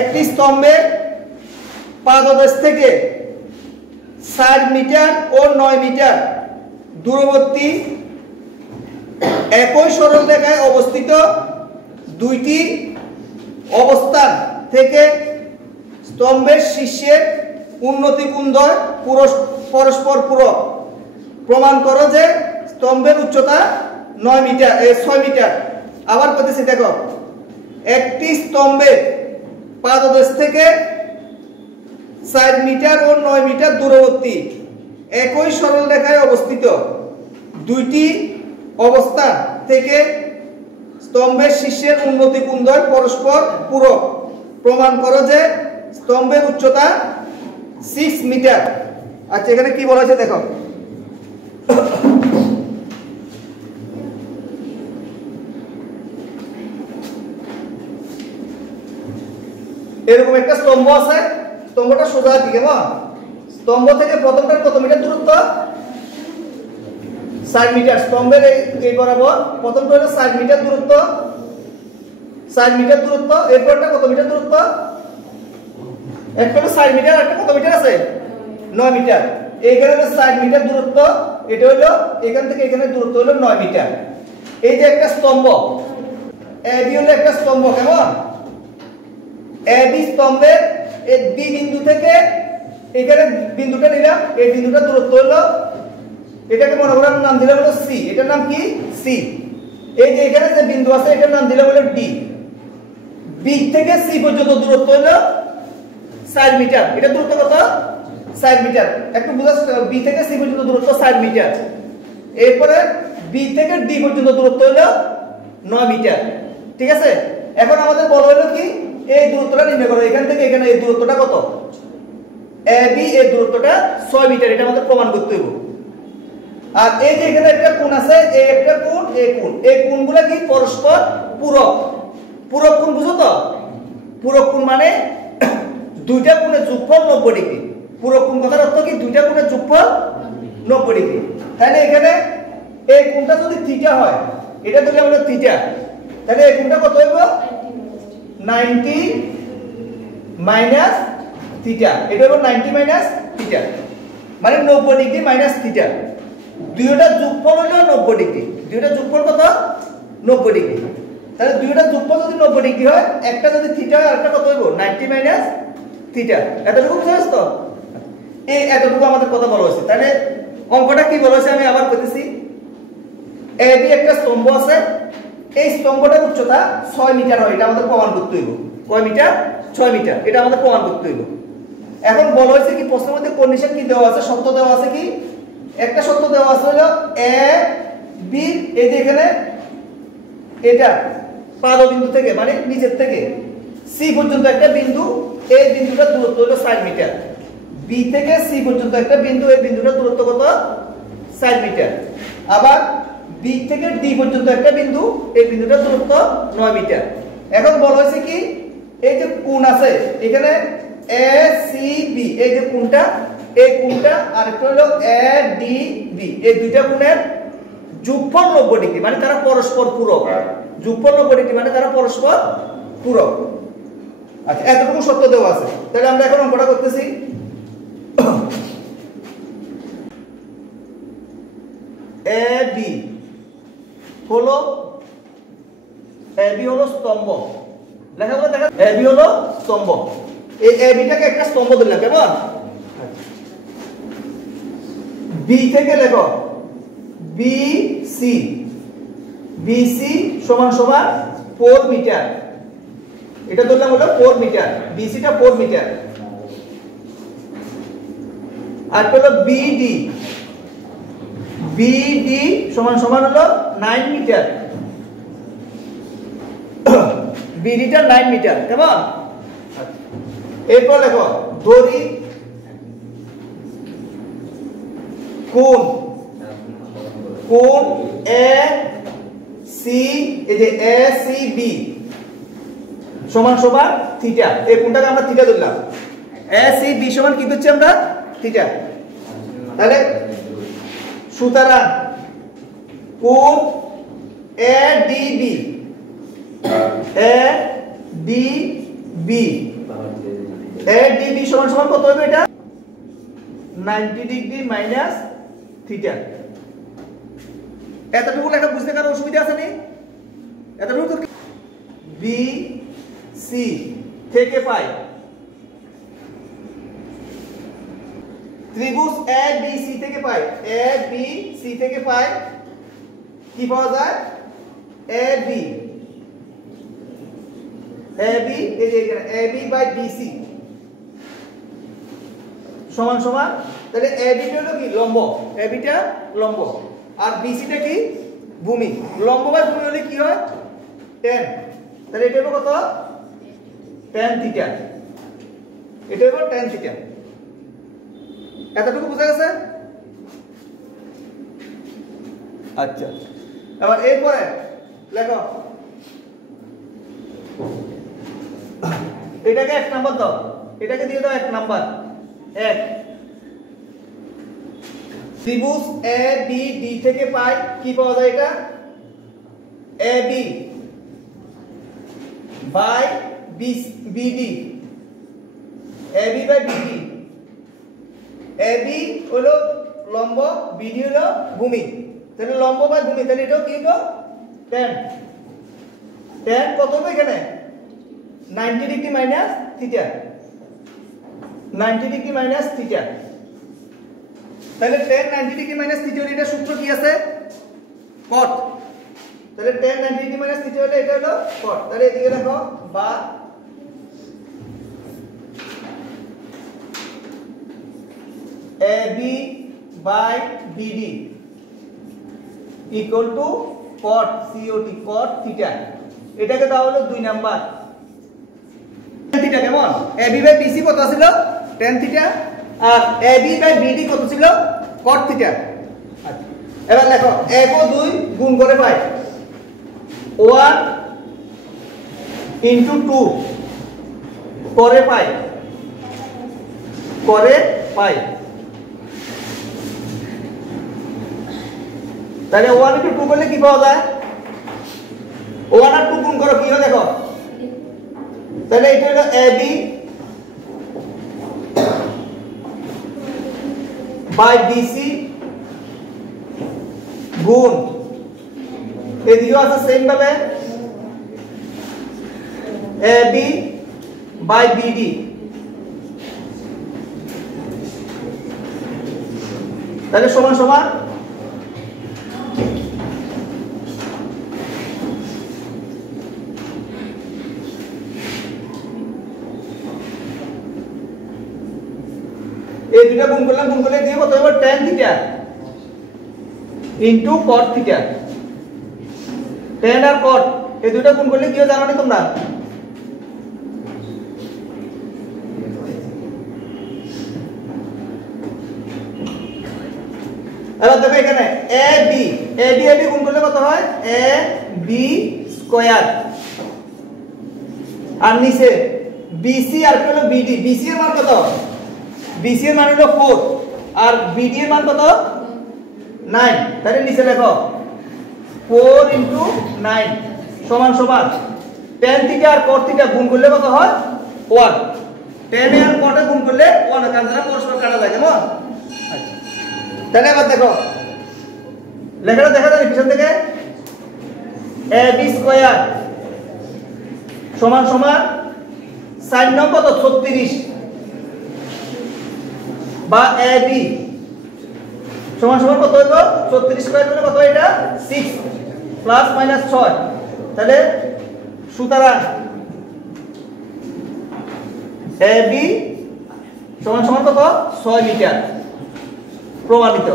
একটি স্তম্ভের পাদদেশ থেকে 4 মিটার ও 9 মিটার দূরবর্তী একই সরল রেখায় অবস্থিত দুইটি অবস্থান থেকে স্তম্ভের শীর্ষের উন্নতি কোণদ্বয় পরস্পর পূরক। প্রমাণ করো যে স্তম্ভের উচ্চতা 6 মিটার। আবার বলতেছি, দেখো, একটি স্তম্ভের পাদদেশ থেকে 4 মিটার ও 9 মিটার দূরবর্তী একই সরল রেখায় অবস্থিত দুইটি অবস্থান থেকে স্তম্ভের শীর্ষের উন্নতি কোণদ্বয় পরস্পর পূরক। প্রমাণ করো যে স্তম্ভের উচ্চতা 6 মিটার। আচ্ছা, এখানে কি বলা হয়েছে দেখো, এরকম একটা স্তম্ভ আছে, স্তম্ভটা সোজা কি কেমন, স্তম্ভ থেকে প্রথমটার কত মিটার দূরত্ব, 4 মিটার। স্তম্ভের এই বরাবর প্রথমটা হলো 4 মিটার দূরত্ব, 4 মিটার দূরত্ব। এরপরটা কত মিটার দূরত্ব, একটা হলো 4 মিটার, একটা কত মিটার আছে, 9 মিটার। এইখানে হলো 4 মিটার দূরত্ব, এটা হলো এখান থেকে এখানে দূরত্ব হলো 9 মিটার। এই যে একটা স্তম্ভ, এবি হলো একটা স্তম্ভ, কেমন, এবি স্তম্ভের এই বি বিন্দু থেকে এখানে বিন্দুটা নিলাম, এই বিন্দুটা দূরত্ব হলো, এটাকে মনে করার নাম দিলাম হলো সি। এটার নাম কি, সি। এই যে এখানে যে বিন্দু আছে এটার নাম দিলাম হলো ডি। বি থেকে সি পর্যন্ত দূরত্ব হলো 4 মিটার। এটা দূরত্ব কত, 4 মিটার। একটু বুঝা, বি থেকে সি পর্যন্ত দূরত্ব 4 মিটার। এরপরে বি থেকে ডি পর্যন্ত দূরত্ব হলো 9 মিটার। ঠিক আছে, এখন আমাদের বলা হলো কি, এই দূরত্বটা নির্ণয় করো। এখান থেকে এখানে এই দূরত্বটা কত, এবি, এই দূরত্বটা 6 মিটার। এটা আমাদের প্রমাণ করতে হবে। আর এই যে এখানে একটা কোণ আছে, এই একটা কোণ, এই কোণগুলো কি পরস্পর পূরক। পূরক কোণ বুঝো তো? পূরক কোণ মানে দুইটা কোণের যোগফল 90 ডিগ্রি। পূরক কোণ কথার অর্থ কি, দুইটা কোণের যোগফল 90 ডিগ্রি। তাহলে এখানে এই কোণটা যদি থিটা হয়, এটা ধরলে আমরা থিটা, তাহলে এই কোণটা কত হবে, 90 মাইনাস থিটা। এটা হলো 90 মাইনাস থিটা, মানে 90 ডিগ্রি মাইনাস থিটা। দুইটা যোগফল হলো 90 ডিগ্রি। দুইটা যোগফল কত, 90 ডিগ্রি। তাহলে দুইটা যোগফল যদি 90 ডিগ্রি হয়, একটা যদি থিটা হয়, আরেকটা কত হইব, 90 মাইনাস থিটা। এতটুকু বুঝতে পারছো তো? এই এতটুকু আমাদের কথা বলা হয়েছে। তাহলে অঙ্কটা কি বলা হয়েছে আমি আবার বলতেছি। এবি একটা স্তম্ভ আছে, এই স্তম্ভটার উচ্চতা 6 মিটার হয়। এটা আমাদের প্রমাণ করতে হইব। কয় মিটার, 6 মিটার। এটা আমাদের প্রমাণ করতে হইব। এখন বলা হয়েছে কি, প্রশ্নের মধ্যে কন্ডিশন কি দেওয়া আছে, শর্ত দেওয়া আছে কি, একটা শর্ত দেওয়া আছে হলো এ বি, এই যে এখানে এটা পাদবিন্দু থেকে মানে নিচের থেকে সি পর্যন্ত একটা বিন্দু, এই বিন্দুটার দূরত্ব হলো 4 মিটার। বি থেকে সি পর্যন্ত একটা বিন্দু, এই বিন্দুটার দূরত্ব কত, 4 মিটার। আবার বি থেকে ডি পর্যন্ত একটা বিন্দু, এই বিন্দুটার দূরত্ব 9 মিটার। এখন বলা হয়েছে কি, এই যে কোণ আছে এখানে এ সি বি, এই যে কোণটা, এই কোণটা আর একটা হলো এ ডি বি, এই দুইটা কোণের যোগফল 90 ডিগ্রি, মানে তারা পরস্পর পূরক। যোগফল 90 ডিগ্রি মানে তারা পরস্পর পূরক। আচ্ছা, এতটুকু সত্য দেওয়া আছে। তাহলে আমরা এখন অঙ্কটা করতেছি। এ বি হলো, এবি হলো স্তম্ভ, লেখাগুলো দেখা, এবি হলো স্তম্ভ। এই এবিটাকে একটা স্তম্ভ ধরলাম, কেমন। বি থেকে লেখো বি সি, বিসি সমান সমান 4 মিটার। এটা ধরলাম হলো 4 মিটার, বিসিটা 4 মিটার। আর হলো বিডি, বিডি সমান সমান হলো 9 মিটার। বিডিটা 9 মিটার, কেমন। এরপর দেখো ধরি কোণ, কোণ এ সি, এই যে এ সি বি সমান সমান থিটা। এই কোণটাকে আমরা থিটা ধরলাম। এ সি বি সমান কি করছি আমরা, থিটা। তাহলে সুতরাং কোণ A D B, A D B A D B সমান সমান কত হবে এটা 90 ডিগ্রি মাইনাস থিটা এতটুকু লেখা বুঝতে কারো অসুবিধা আছে নি এতটুকু তো বি সি থেকে পাই ত্রিভুজ এ বি সি থেকে পাই এ বি সি থেকে পাই কি পাওয়া যায় এ বি এই যে এখানে এ বি বাই বি সি সমান সমান তাহলে এ বি টা হলো কি লম্ব এ বি টা লম্ব আর বি সি টা কি ভূমি লম্ব বাই ভূমি হলে কি হয় tan তাহলে এটা হবে কত tan থিটা এটা হবে tan থিটা এতটুকু বুঝা গেছে আচ্ছা এবার এরপরে লেখো এটাকে 1 নাম্বার দাও এটাকে দিয়ে দাও 1 নাম্বার 1 ত্রিভুজ এ বি ডি থেকে পাই কি পাওয়া যায় এটা A B by BD A B by BD A B হলো লম্ব বিডি হলো ভূমি তাহলে লম্ব বাই ভূমি তাহলে এটাও কি হলো tan tan কত হবে এখানে 90 degree minus theta 90 degree minus theta তাহলে tan 90 ডিগ্রি মাইনাস থিটা হলে এটা সূত্র কি আছে cot তাহলে tan 90 ডিগ্রি মাইনাস থিটা হলে এটা হলো cot তাহলে এদিকে দেখো বা AB by BD equal to cot COT cot theta এটাকে দাও হলো 2 নাম্বার থিটা কেমন AB by BC কত ছিল tan থিটা আর AB by BD কত ছিল cot থিটা আচ্ছা এবার দেখো 1 ও 2 গুণ করে পাই 1 into 2 করে পাই তাহলে 1 into 2 করলে কি পাওয়া যায় 1 আর 2 গুণ করো কি হয় দেখো তাহলে এটা হলো AB বাই BC গুণ এদিকেও আছে সেম ভাবে AB বাই BD তাহলে সমান সমান এই দুটো গুণ করলে দিয়ে কত হবে tan theta into cot theta tan আর cot এই দুটো গুণ করলে কি হয় জানো না তোমরা এবার দেখো এখানে AB গুণ করলে কত হয় AB স্কয়ার আর নিচে BC আর হলো BD BC এর মান কত BC এর মান হলো 4 আর BD এর মান কত 9 তাহলে নিচে লেখো 4 into 9 সমান সমান tan থিটা আর cot থিটা গুণ করলে কত হয় 1 tan এ আর cot এ গুণ করলে 1 কারণ তারা পরস্পর কাটা যায় কেমন আচ্ছা তাহলে এবার দেখো লেখাটা দেখা যায় পিছন থেকে AB স্কয়ার সমান সমান sin নাও কত 36 বা AB সমান সমান কত হইব 36 স্কয়ার করলে কত এটা 6 প্লাস মাইনাস 6 তাহলে সুতরাং AB সমান সমান কত 6 মিটার প্রমাণিত